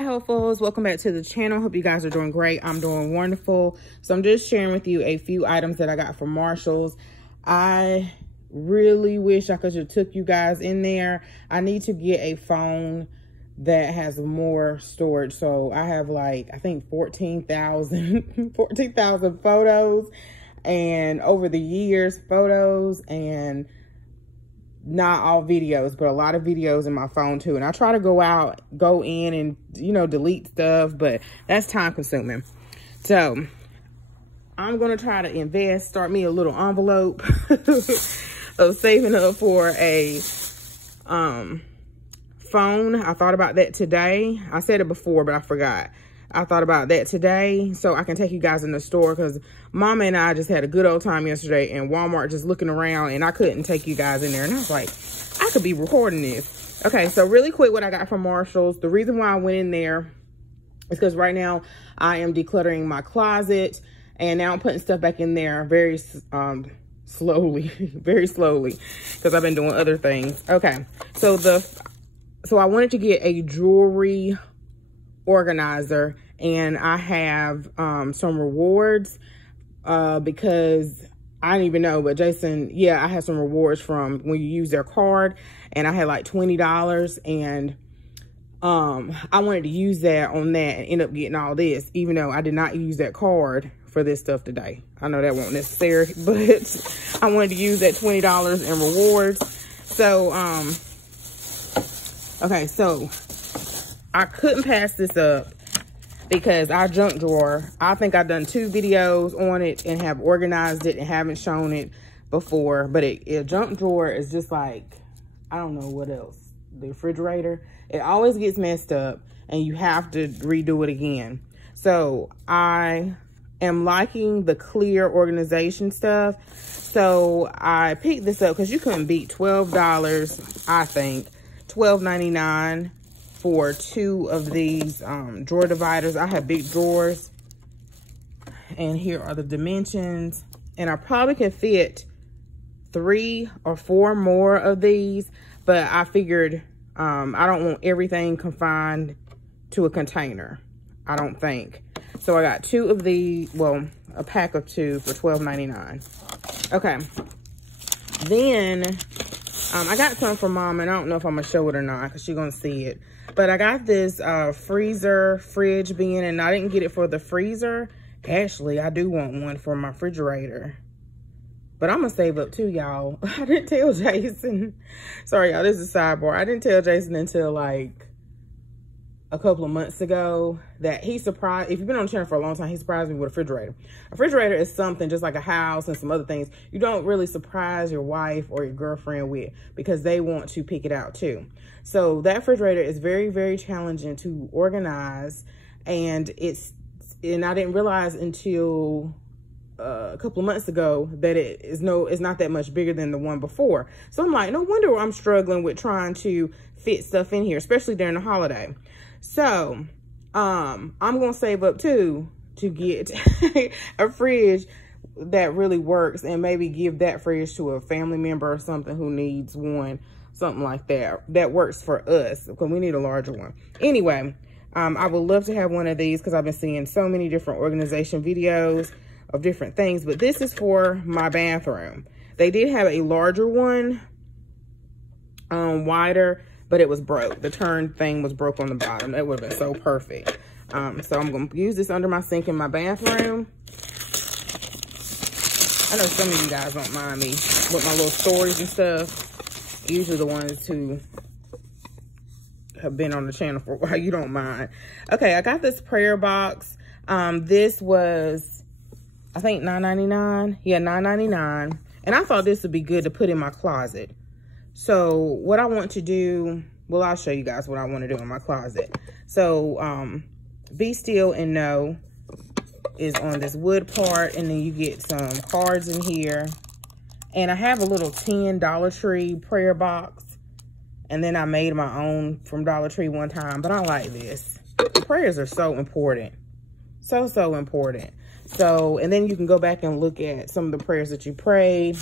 Hopefuls, welcome back to the channel. Hope you guys are doing great. I'm doing wonderful. So I'm just sharing with you a few items that I got from Marshall's. I really wish I could have took you guys in there. I need to get a phone that has more storage. So I have like, I think 14,000 photos, and over the years, photos, and not all videos, but a lot of videos in my phone too. And I try to go in and, you know, delete stuff, but that's time consuming. So I'm going to try to invest, start me a little envelope of saving up for a phone. I thought about that today. I said it before, but I forgot. I thought about that today so I can take you guys in the store, because Mama and I just had a good old time yesterday in Walmart just looking around, and I couldn't take you guys in there. And I was like, I could be recording this. Okay, so really quick, what I got from Marshall's. The reason why I went in there is because right now I am decluttering my closet, and now I'm putting stuff back in there very slowly, very slowly, because I've been doing other things. Okay, so I wanted to get a jewelry organizer, and I have some rewards because I didn't even know, but Jason, yeah, I had some rewards from when you use their card, and I had like $20, and I wanted to use that on that and end up getting all this, even though I did not use that card for this stuff today. I know that won't necessary, but I wanted to use that $20 in rewards. So okay, so I couldn't pass this up because our junk drawer, I think I've done 2 videos on it and have organized it and haven't shown it before, but a junk drawer is just like, I don't know what else. The refrigerator, it always gets messed up and you have to redo it again. So I am liking the clear organization stuff. So I picked this up because you couldn't beat $12, I think, $12.99 for 2 of these drawer dividers. I have big drawers, and here are the dimensions, and I probably can fit 3 or 4 more of these, but I figured I don't want everything confined to a container, I don't think. So I got 2 of these, well, a pack of 2 for $12.99. Okay, then I got some for Mom, and I don't know if I'm gonna show it or not because she's gonna see it. But I got this fridge bin, and I didn't get it for the freezer. Actually, I do want one for my refrigerator. But I'm gonna save up too, y'all. I didn't tell Jason. Sorry, y'all, this is a sidebar. I didn't tell Jason until like a couple of months ago that he surprised, if you've been on the channel for a long time, he surprised me with a refrigerator. A refrigerator is something just like a house and some other things you don't really surprise your wife or your girlfriend with, because they want to pick it out too. So that refrigerator is very, very challenging to organize, and I didn't realize until a couple of months ago that it's not that much bigger than the one before. So I'm like, no wonder I'm struggling with trying to fit stuff in here, especially during the holiday. So I'm gonna save up too to get a fridge that really works, and maybe give that fridge to a family member or something who needs one, something like that works for us, because we need a larger one. Anyway, I would love to have one of these because I've been seeing so many different organization videos of different things, but this is for my bathroom. They did have a larger one, wider, but it was broke. The turn thing was broke on the bottom. That would have been so perfect. So I'm gonna use this under my sink in my bathroom. I know some of you guys don't mind me with my little stories and stuff. Usually the ones who have been on the channel for a while, you don't mind. Okay, I got this prayer box. This was, I think, $9.99. Yeah, $9.99. And I thought this would be good to put in my closet. So what I want to do, well, I'll show you guys what I want to do in my closet. So Be Still and Know is on this wood part, and then you get some cards in here. And I have a little tin Dollar Tree prayer box, and then I made my own from Dollar Tree one time, but I like this. The prayers are so important. So important. So, and then you can go back and look at some of the prayers that you prayed,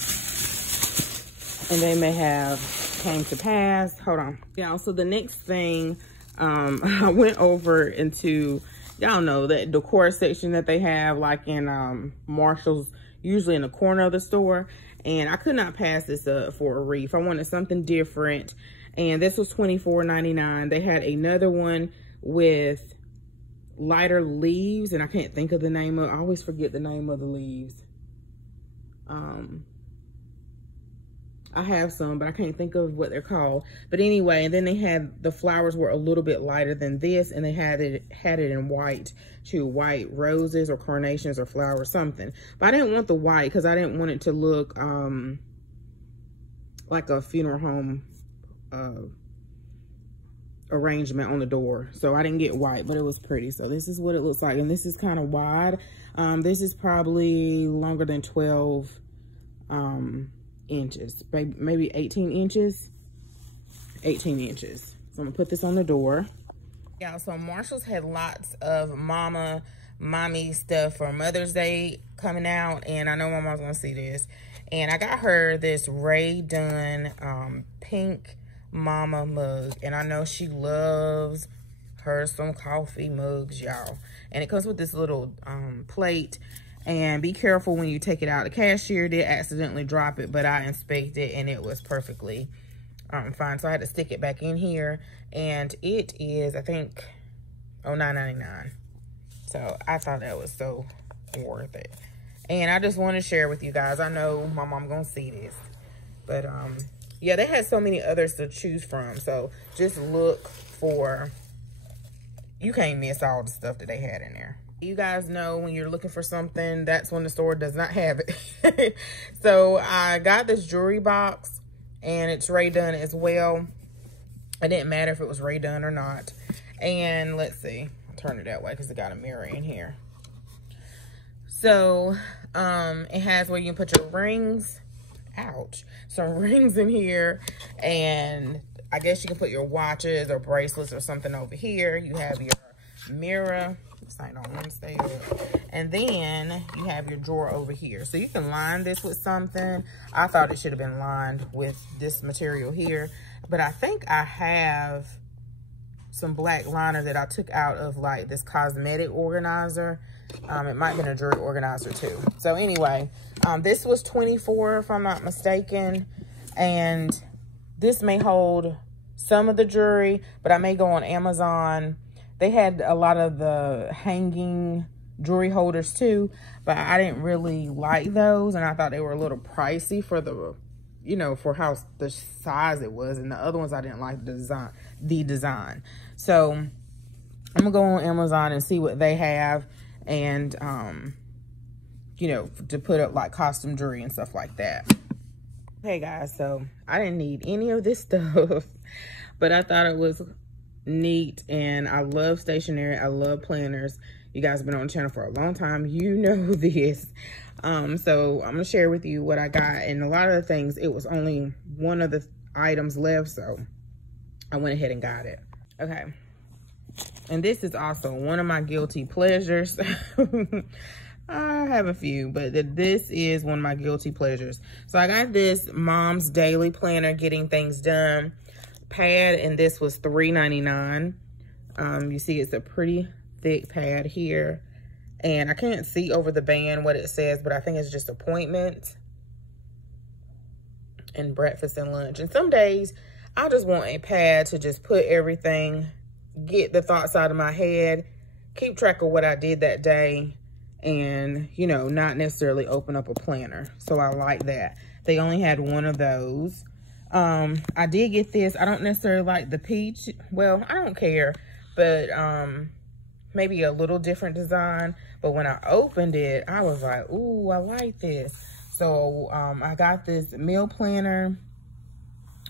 and they may have came to pass. Hold on. Yeah, so the next thing, I went over into, y'all know that decor section that they have like in Marshall's, usually in the corner of the store. And I could not pass this up for a wreath. I wanted something different. And this was $24.99. They had another one with lighter leaves, and I can't think of the name of, I always forget the name of the leaves. I have some, but I can't think of what they're called. But anyway, and then they had, the flowers were a little bit lighter than this, and they had it in white too, white roses or carnations or flowers, something. But I didn't want the white because I didn't want it to look like a funeral home arrangement on the door. So I didn't get white, but it was pretty. So this is what it looks like, and this is kind of wide. This is probably longer than 12 inches, maybe 18 inches. 18 inches. So I'm gonna put this on the door. Yeah, so Marshall's had lots of mommy stuff for Mother's Day coming out, and I know my mom's gonna see this. And I got her this Ray Dunn pink mama mug, and I know she loves her some coffee mugs, y'all. And it comes with this little plate. And be careful when you take it out. The cashier did accidentally drop it, but I inspected it and it was perfectly fine. So I had to stick it back in here, and it is, I think, $9.99. So I thought that was so worth it. And I just want to share with you guys. I know my mom gonna see this, but yeah, they had so many others to choose from. So just look for, you can't miss all the stuff that they had in there. You guys know when you're looking for something, that's when the store does not have it. So I got this jewelry box, and it's Ray Dunn as well. It didn't matter if it was Ray Dunn or not. And let's see, I'll turn it that way because it got a mirror in here. So it has where you can put your rings, ouch, some rings in here, and I guess you can put your watches or bracelets or something over here. You have your mirror. This ain't on Wednesday. And then you have your drawer over here. So you can line this with something. I thought it should have been lined with this material here. But I think I have some black liner that I took out of like this cosmetic organizer. It might have been a jewelry organizer too. So anyway, this was $24 if I'm not mistaken. And this may hold some of the jewelry, but I may go on Amazon. They had a lot of the hanging jewelry holders too, but I didn't really like those, and I thought they were a little pricey for the, you know, for how the size it was. And the other ones I didn't like the design. So I'm gonna go on Amazon and see what they have, and you know, to put up like costume jewelry and stuff like that. Hey guys, so I didn't need any of this stuff, but I thought it was neat, and I love stationery. I love planners. You guys have been on the channel for a long time, you know this. So I'm gonna share with you what I got, and a lot of the things, it was only one of the items left, so I went ahead and got it. Okay, and this is also one of my guilty pleasures. I have a few, but this is one of my guilty pleasures. So I got this Mom's Daily Planner, Getting Things Done pad, and this was $3.99. You see it's a pretty thick pad here, and I can't see over the band what it says, but I think it's just appointments and breakfast and lunch. And some days I just want a pad to just put everything, get the thoughts out of my head, keep track of what I did that day, and, you know, not necessarily open up a planner. So I like that. They only had one of those. I did get this. I don't necessarily like the peach. Well, I don't care, but maybe a little different design. But when I opened it, I was like, ooh, I like this. So I got this meal planner.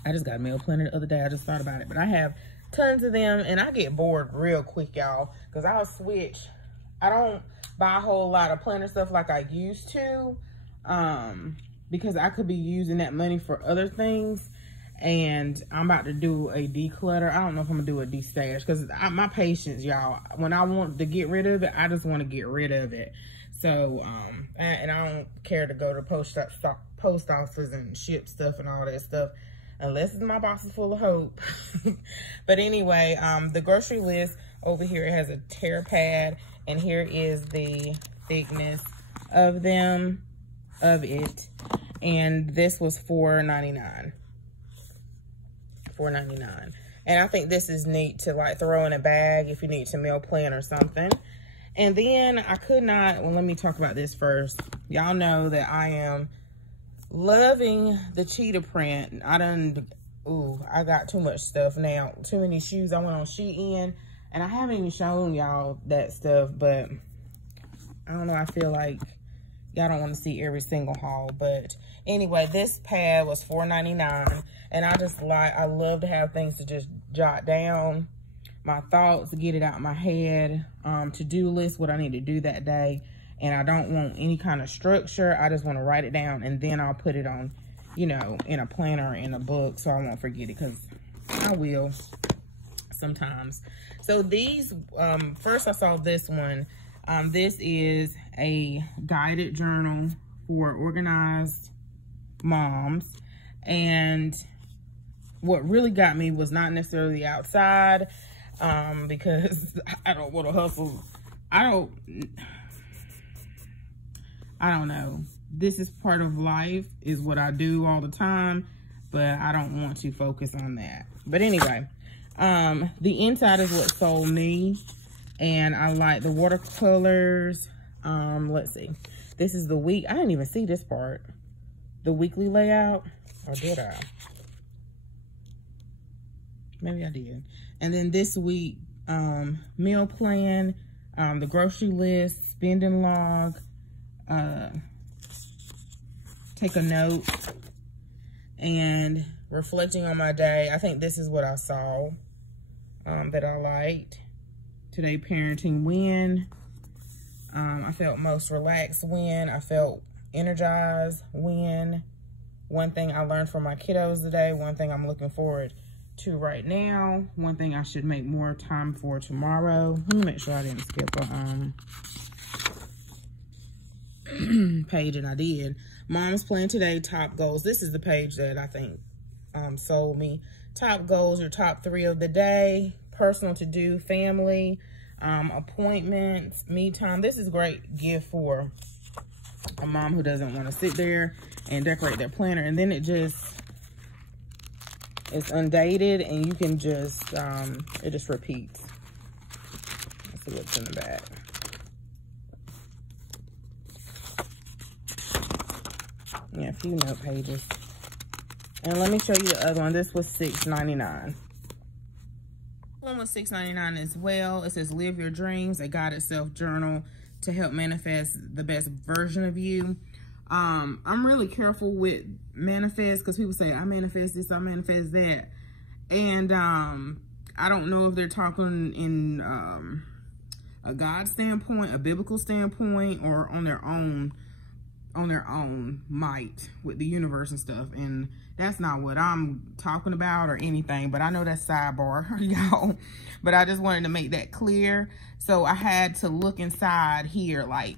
I just got a meal planner the other day. I just thought about it. But I have tons of them, and I get bored real quick, y'all, because I'll switch. I don't buy a whole lot of planner stuff like I used to, because I could be using that money for other things. And I'm about to do a declutter. I don't know if I'm gonna do a destash, because my patience, y'all, when I want to get rid of it, I just want to get rid of it. So, and I don't care to go to post office and ship stuff and all that stuff unless my box is full of hope. But anyway, the grocery list over here, it has a tear pad, and here is the thickness of it. And this was $4.99. $4.99. And I think this is neat to like throw in a bag if you need to meal plan or something. And then I could not, well, let me talk about this first. Y'all know that I am loving the cheetah print. I got too much stuff now. Too many shoes. I went on Shein, and I haven't even shown y'all that stuff, but I don't know. I feel like y'all don't want to see every single haul. But anyway, this pad was $4.99, and I love to have things to just jot down my thoughts, get it out of my head, to-do list, what I need to do that day. And I don't want any kind of structure. I just want to write it down, and then I'll put it on, you know, in a planner or in a book, so I won't forget it, because I will sometimes. So these, first I saw this one. This is a guided journal for organized moms. And what really got me was not necessarily the outside, because I don't want to hustle. I don't know. This is part of life, is what I do all the time, but I don't want to focus on that. But anyway, the inside is what sold me, and I like the watercolors. Let's see. This is the week. I didn't even see this part. The weekly layout, or did I? Maybe I did. And then this week, meal plan, the grocery list, spending log, take a note, and reflecting on my day. I think this is what I saw that I liked. Today, parenting win. I felt most relaxed win. I felt energized win. One thing I learned from my kiddos today. One thing I'm looking forward to right now. One thing I should make more time for tomorrow. Let me make sure I didn't skip a page, and I did. Mom's plan today, top goals. This is the page that I think sold me. Top goals, your top 3 of the day. Personal to do, family, appointments, me time. This is a great gift for a mom who doesn't want to sit there and decorate their planner. And then it's undated, and you can just, it just repeats. Let's see what's in the back. Yeah, a few note pages. And let me show you the other one. This was $6.99. One was $6.99 as well. It says, live your dreams, a guided self-journal to help manifest the best version of you. I'm really careful with manifest, because people say, I manifest this, I manifest that. And I don't know if they're talking in a God standpoint, a biblical standpoint, or on their own might with the universe and stuff. And that's not what I'm talking about or anything, but I know that's sidebar, y'all. But I just wanted to make that clear. So I had to look inside here. Like,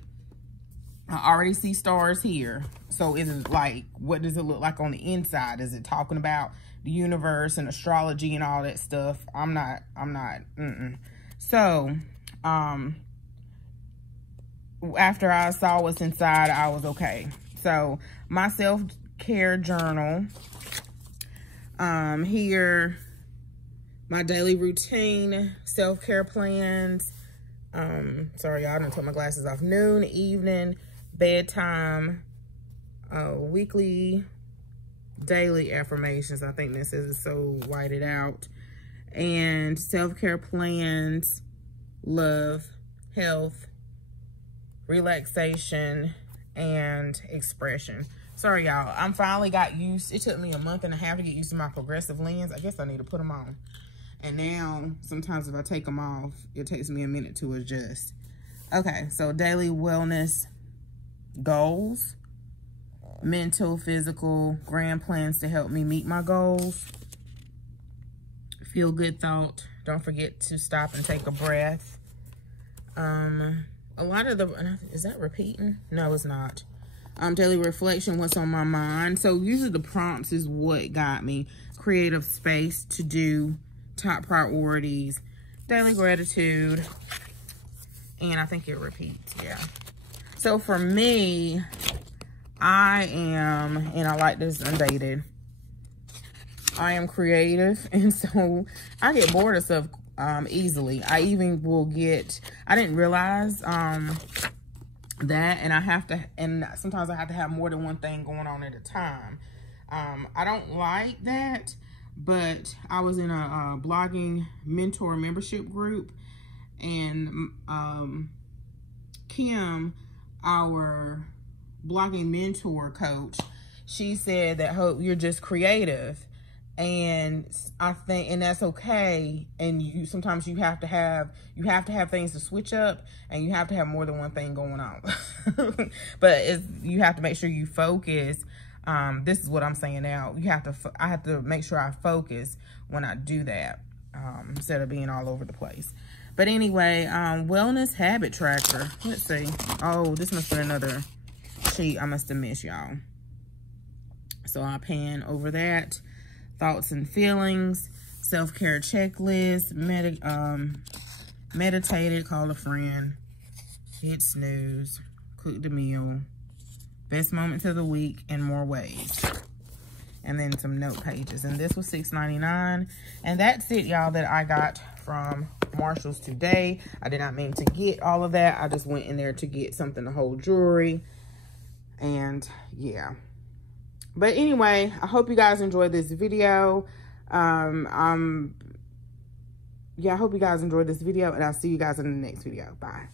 I already see stars here. So is it like, what does it look like on the inside? Is it talking about the universe and astrology and all that stuff? I'm not. So, after I saw what's inside, I was okay. So my self-care journal, here, my daily routine, self-care plans. Sorry, y'all, I done took my glasses off. Noon, evening, bedtime, weekly, daily affirmations. I think this is so whited out. And self-care plans, love, health, relaxation, and expression. Sorry, y'all. I'm finally got used. It took me a month and a half to get used to my progressive lens. I guess I need to put them on. And now, sometimes if I take them off, it takes me a minute to adjust. Okay, so daily wellness goals, mental, physical, grand plans to help me meet my goals, feel good thought. Don't forget to stop and take a breath. a lot of the, is that repeating? No, it's not. Daily reflection, what's on my mind. So usually the prompts is what got me. Creative space to do, top priorities, daily gratitude, and I think it repeats, yeah. So for me, I am, and I like this undated, I am creative, and so I get bored of stuff easily. I even will get, I didn't realize that, and I have to, and sometimes I have to have more than one thing going on at a time. I don't like that, but I was in a blogging mentor membership group, and Kim, our blogging mentor coach, she said that, Hope, you're just creative. And I think, and that's okay. And you, sometimes you have to have things to switch up, and you have to have more than one thing going on. But you have to make sure you focus. This is what I'm saying now. I have to make sure I focus when I do that, instead of being all over the place. But anyway, wellness habit tracker. Let's see. Oh, this must be another sheet I must have missed, y'all. So I'll pan over that. Thoughts and feelings, self-care checklist, meditated, call a friend, hit snooze, cook the meal, best moments of the week, and more ways. And then some note pages. And this was $6.99. And that's it, y'all, that I got from Marshall's today. I did not mean to get all of that. I just went in there to get something to hold jewelry. And yeah. But anyway, I hope you guys enjoyed this video. Yeah, I hope you guys enjoyed this video, and I'll see you guys in the next video. Bye.